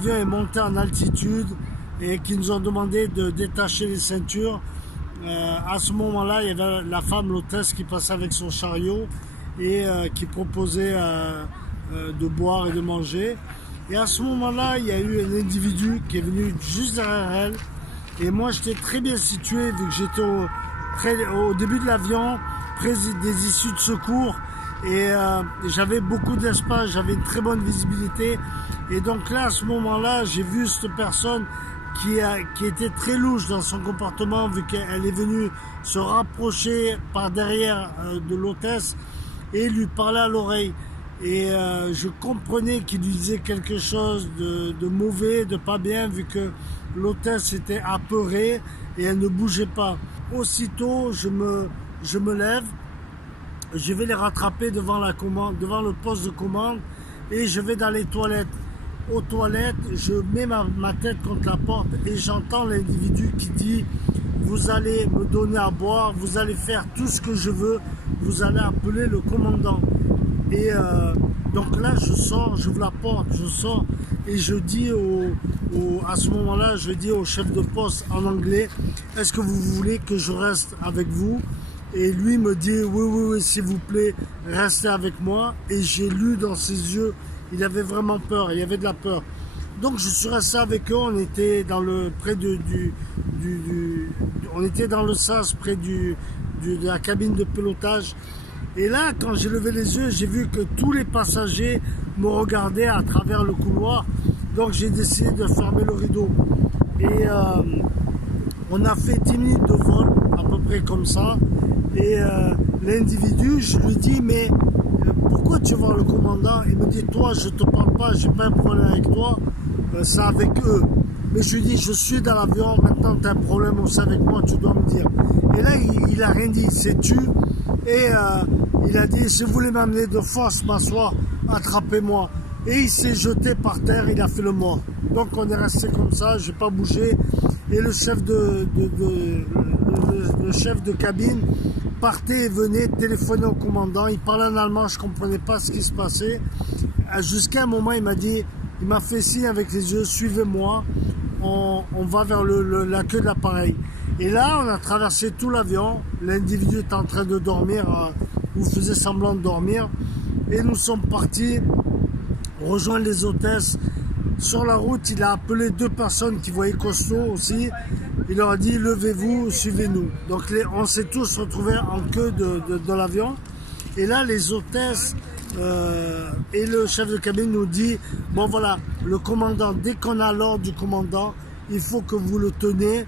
l'avion est monté en altitude et qu'ils nous ont demandé de détacher les ceintures, à ce moment-là, il y avait la femme, l'hôtesse, qui passait avec son chariot et qui proposait de boire et de manger. Et à ce moment-là, il y a eu un individu qui est venu juste derrière elle. Et moi, j'étais très bien situé, vu que j'étais au début de l'avion, près des issues de secours. Et j'avais beaucoup d'espace, j'avais une très bonne visibilité. Et donc là, à ce moment-là, j'ai vu cette personne qui était très louche dans son comportement, vu qu'elle est venue se rapprocher par derrière de l'hôtesse et lui parler à l'oreille. Et je comprenais qu'il lui disait quelque chose de mauvais, de pas bien, vu que l'hôtesse était apeurée et elle ne bougeait pas. Aussitôt, je me lève, je vais les rattraper devant devant le poste de commande et je vais dans les toilettes. Aux toilettes, je mets ma tête contre la porte et j'entends l'individu qui dit « Vous allez me donner à boire, vous allez faire tout ce que je veux, vous allez appeler le commandant. » Et donc là, je sors, j'ouvre la porte, je sors et je dis à ce moment-là, je dis au chef de poste en anglais « Est-ce que vous voulez que je reste avec vous ?» Et lui me dit « Oui, s'il vous plaît, restez avec moi. » Et j'ai lu dans ses yeux, il avait vraiment peur, il y avait de la peur. Donc je suis resté avec eux, on était dans le on était dans le sas près de la cabine de pilotage. Et là, quand j'ai levé les yeux, j'ai vu que tous les passagers me regardaient à travers le couloir. Donc j'ai décidé de fermer le rideau. Et on a fait 10 minutes de vol, à peu près comme ça. Et l'individu, je lui dis, mais pourquoi tu vas voir le commandant? Il me dit, toi, je te parle pas, j'ai pas un problème avec toi, c'est avec eux. Mais je lui dis, je suis dans l'avion, maintenant tu as un problème aussi avec moi, tu dois me dire. Et là, il a rien dit, il s'est tu. Et il a dit, si vous voulez m'amener de force m'asseoir, attrapez-moi. Et il s'est jeté par terre, il a fait le mort. Donc on est resté comme ça, j'ai pas bougé. Et le chef le chef de cabine partait et venait téléphoner au commandant. Il parlait en allemand, je comprenais pas ce qui se passait. Jusqu'à un moment, il m'a fait signe avec les yeux, suivez-moi, on va vers la queue de l'appareil. Et là, on a traversé tout l'avion. L'individu était en train de dormir, ou faisait semblant de dormir. Et nous sommes partis rejoindre les hôtesses. Sur la route, il a appelé 2 personnes qui voyaient costaud aussi. Il leur a dit, levez-vous, suivez-nous. Donc on s'est tous retrouvés en queue de l'avion. Et là, les hôtesses et le chef de cabine nous dit, bon voilà, le commandant, dès qu'on a l'ordre du commandant, il faut que vous le tenez,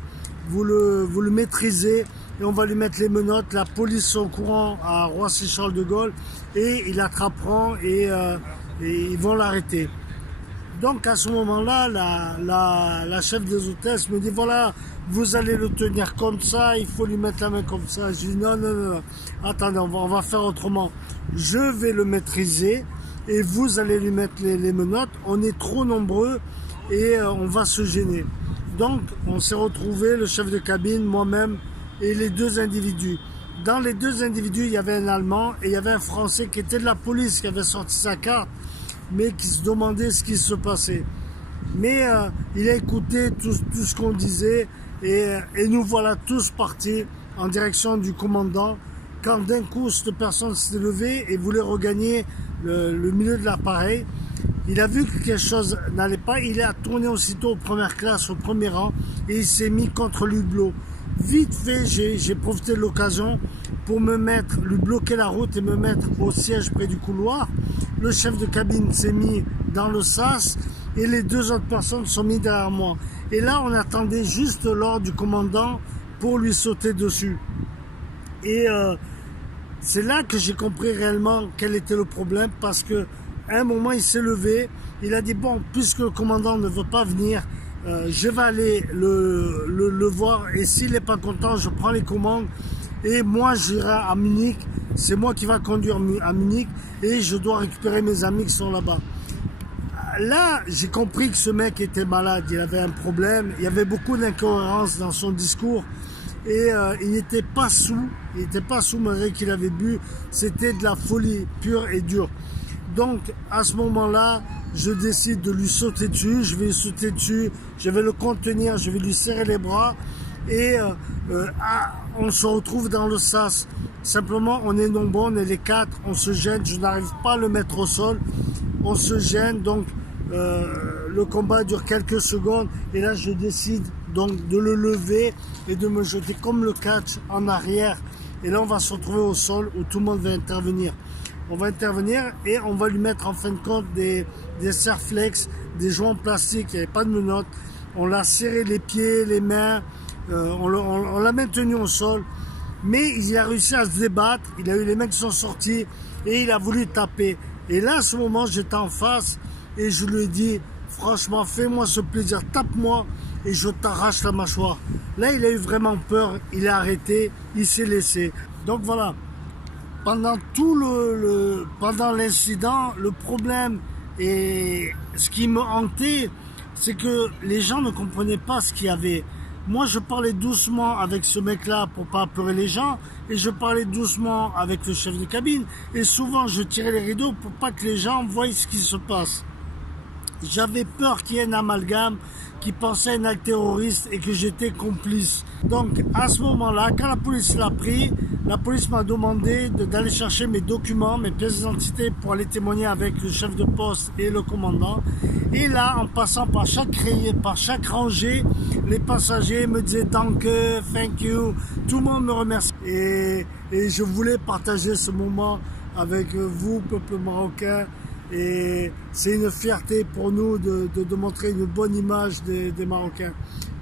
vous le maîtrisez, et on va lui mettre les menottes. La police est au courant à Roissy-Charles de Gaulle, et ils l'attraperont et ils vont l'arrêter. Donc à ce moment-là, la chef des hôtesses me dit, voilà, vous allez le tenir comme ça, il faut lui mettre la main comme ça. Je dis, non, attendez, on va faire autrement. Je vais le maîtriser et vous allez lui mettre les menottes. On est trop nombreux et on va se gêner. Donc on s'est retrouvés, le chef de cabine, moi-même et les 2 individus. Dans les 2 individus, il y avait un Allemand et il y avait un Français qui était de la police, qui avait sorti sa carte, mais qui se demandait ce qui se passait. Mais il a écouté tout ce qu'on disait et nous voilà tous partis en direction du commandant, quand d'un coup cette personne s'est levée et voulait regagner le milieu de l'appareil. Il a vu que quelque chose n'allait pas, il a tourné aussitôt aux premières classes, au premier rang, et il s'est mis contre l'hublot. Vite fait, j'ai profité de l'occasion pour lui bloquer la route et me mettre au siège près du couloir. Le chef de cabine s'est mis dans le sas et les 2 autres personnes sont mis derrière moi. Et là, on attendait juste l'ordre du commandant pour lui sauter dessus. Et c'est là que j'ai compris réellement quel était le problème, parce que à un moment, il s'est levé, il a dit, bon, puisque le commandant ne veut pas venir, je vais aller le voir, et s'il n'est pas content, je prends les commandes et moi j'irai à Munich. C'est moi qui va conduire à Munich et je dois récupérer mes amis qui sont là-bas. Là, j'ai compris que ce mec était malade, il avait un problème, il y avait beaucoup d'incohérences dans son discours et il n'était pas sous, malgré qu'il avait bu, c'était de la folie pure et dure. Donc à ce moment-là, je décide de lui sauter dessus, je vais lui sauter dessus, je vais le contenir, je vais lui serrer les bras et on se retrouve dans le sas. Simplement, on est nombreux, on est les 4, on se gêne, je n'arrive pas à le mettre au sol, on se gêne, donc le combat dure quelques secondes et là je décide donc de le lever et de me jeter comme le catch en arrière. Et là on va se retrouver au sol où tout le monde va intervenir. On va intervenir et on va lui mettre en fin de compte des serflex, des joints en plastique, il n'y avait pas de menottes. On l'a serré les pieds, les mains, on l'a maintenu au sol. Mais il a réussi à se débattre, il a eu les mains qui sont sortis et il a voulu taper. Et là, à ce moment, j'étais en face et je lui ai dit, franchement, fais-moi ce plaisir, tape-moi et je t'arrache la mâchoire. Là, il a eu vraiment peur, il a arrêté, il s'est laissé. Donc voilà, pendant pendant l'incident, le problème et ce qui me hantait, c'est que les gens ne comprenaient pas ce qu'il y avait. Moi, je parlais doucement avec ce mec-là pour pas pleurer les gens, et je parlais doucement avec le chef de cabine, et souvent je tirais les rideaux pour pas que les gens voient ce qui se passe. J'avais peur qu'il y ait un amalgame qui pensait à un acte terroriste et que j'étais complice. Donc à ce moment-là, quand la police l'a pris, la police m'a demandé d'aller chercher mes documents, mes pièces d'identité pour aller témoigner avec le chef de poste et le commandant. Et là, en passant par chaque rangée, les passagers me disaient danke, thank you, tout le monde me remercie. Et je voulais partager ce moment avec vous, peuple marocain. Et c'est une fierté pour nous de montrer une bonne image des Marocains.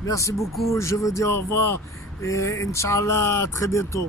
Merci beaucoup, je veux dire au revoir et Inch'Allah, à très bientôt.